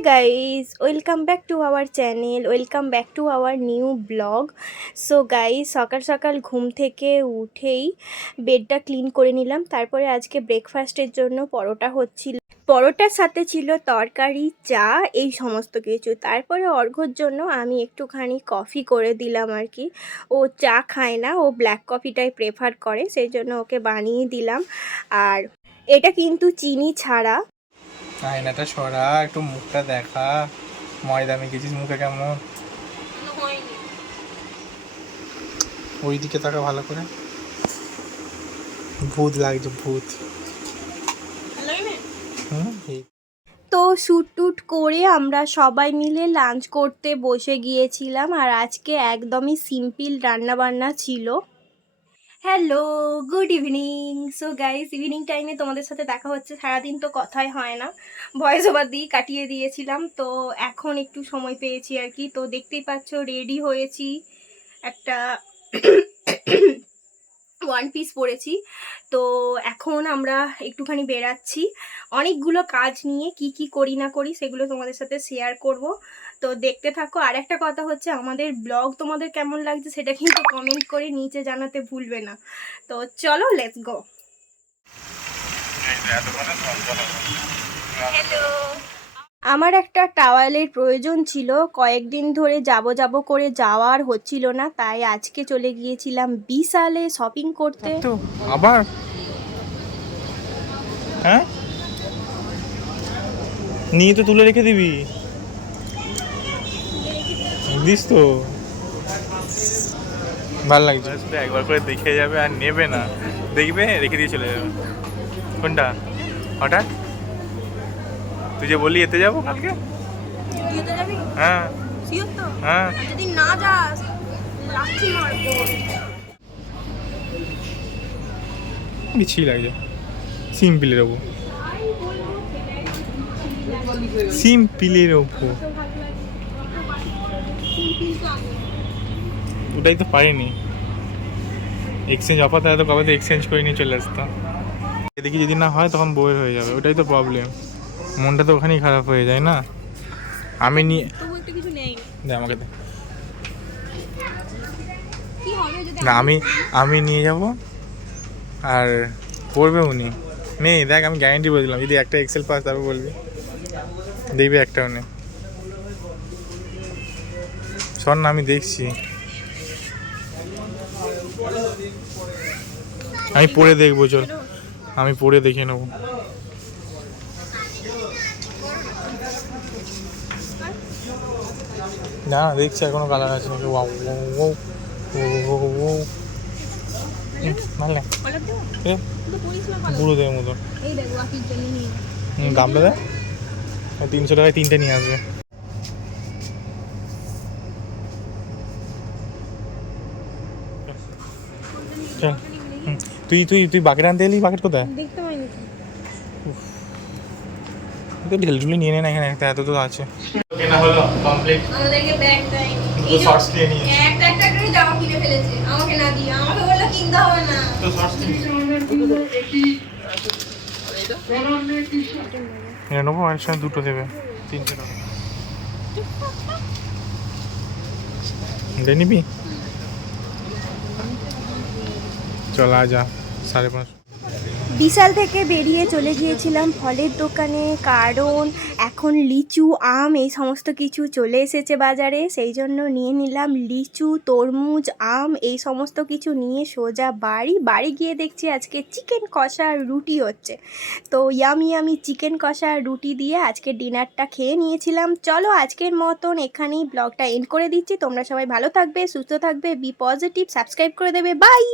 guys, welcome back to our channel, welcome back to our new blog. So guys, সকাল সকাল ঘুম থেকে উঠেই বেডটা ক্লিন করে নিলাম। তারপরে আজকে ব্রেকফাস্টের জন্য পরোটা হচ্ছিল, পরোটার সাথে ছিল তরকারি, চা, এই সমস্ত কিছু। তারপরে অর্ঘ্যর জন্য আমি একটুখানি কফি করে দিলাম আর কি। ও চা খায় না, ও ব্ল্যাক কফিটাই প্রেফার করে, সেই জন্য ওকে বানিয়ে দিলাম। আর এটা কিন্তু চিনি ছাড়া। আয়নাটা সরা, একটু মুখটা দেখা, ময়দা মেখেছিস মুখে কেমন? ওই দিকে তাকা ভালো করে, ভূত লাগছে, ভূত। তো শ্যুট টুট করে আমরা সবাই মিলে লাঞ্চ করতে বসে গিয়েছিলাম। আর আজকে একদমই সিম্পল রান্নাবান্না ছিল। Hello, good evening. So guys, evening টাইমে তোমাদের সাথে দেখা হচ্ছে। সারাদিন তো কথাই হয় না, ভয়েস ওভার দিয়ে কাটিয়ে দিয়েছিলাম। তো এখন একটু সময় পেয়েছি আর কি। তো দেখতেই পাচ্ছ রেডি হয়েছি, একটা ওয়ান পিস পরেছি। তো এখন আমরা একটুখানি বেরাচ্ছি অনেকগুলো কাজ নিয়ে। কি কি করি না করি সেগুলো তোমাদের সাথে শেয়ার করব, তো দেখতে থাকো। আর একটা কথা হচ্ছে, আমাদের ব্লগ তোমাদের কেমন লাগছে সেটা কিন্তু কমেন্ট করে নিচে জানাতে ভুলবে না। তো চলো, লেটস গো। হ্যালো, আমার একটা টাওয়ালের প্রয়োজন ছিল, কয়েকদিন ধরে যাব করে যাওয়ার হচ্ছিল না, তাই আজকে চলে গিয়েছিলাম বিশালে শপিং করতে। তো আবার হ্যাঁ, নিয়ে তো তুলে রেখে দিবি, দিস তো। ভালো লাগছে, একবার করে দেখে যাবে আর নেবে না, দেখবে রেখে দিয়ে চলে যাবে। কোনটা? হঠাৎ তুই যে বললি এতে যাবো কালকে। হ্যাঁ হ্যাঁ, যদি না যাস লাঠি মারবো। কিছুই লাগছে, সিম্পলের ওপর, সিম্পলের ওপর। ওটাই তো পারিনি, এক্সচেঞ্জ অফার থাকে তো কবে তো এক্সচেঞ্জ করে নিয়ে চলে আসতাম। এদিকে যদি না হয় তখন বউয়ের হয়ে যাবে, ওটাই তো প্রবলেম। মনটা তো ওখানেই খারাপ হয়ে যায় না। আমি নিয়ে দে, আমাকে দে না, আমি নিয়ে যাব আর পড়বে উনি। নেই দেখ, আমি গ্যারেন্টি বলে দিলাম, যদি একটা এক্সেল পাস তারপর বলবি, দেখবি একটাও নেই। শোন না, আমি দেখছি, আমি পড়ে দেখবো, চল আমি পড়ে দেখে নেবো। না দেখছি এখনো কালার আছে নাকি। বুড়ো দেওয়ার মতো দামটা দেয়, 300 টাকায় 3টে নিয়ে আসবে। তুই তুই তুই বাকেট আনতে এলি, বাকেট কোথায়? ঢেলঢুলি নিয়ে নে না, এখানে এত তো আছে। কেনা হলো কমপ্লিট, আমাদেরকে ব্যাগ দেয়নি, দুটো শর্টস কিনে নিয়েছি, একটা একটা করে জামা কিনে ফেলেছে, আমাকে না দিয়ে। আমাকে বললো কিনতে হবে না, তো শর্টস কিনে নেবো। আর সঙ্গে দুটো দেবে, 300 টাকা নিবি। চল আজা, 5:30। বিশাল থেকে বেরিয়ে চলে গিয়েছিলাম ফলের দোকানে, কারণ এখন লিচু, আম, এই সমস্ত কিছু চলে এসেছে বাজারে। সেই জন্য নিয়ে নিলাম লিচু, তরমুজ, আম, এই সমস্ত কিছু নিয়ে সোজা বাড়ি গিয়ে দেখছি আজকে চিকেন কষা রুটি হচ্ছে। তো ইয়ামি চিকেন কষা রুটি দিয়ে আজকে ডিনারটা খেয়ে নিয়েছিলাম। চলো, আজকের মতন এখানেই ব্লগটা এন্ড করে দিচ্ছি। তোমরা সবাই ভালো থাকবে, সুস্থ থাকবে, বি পজিটিভ, সাবস্ক্রাইব করে দেবে, বাই।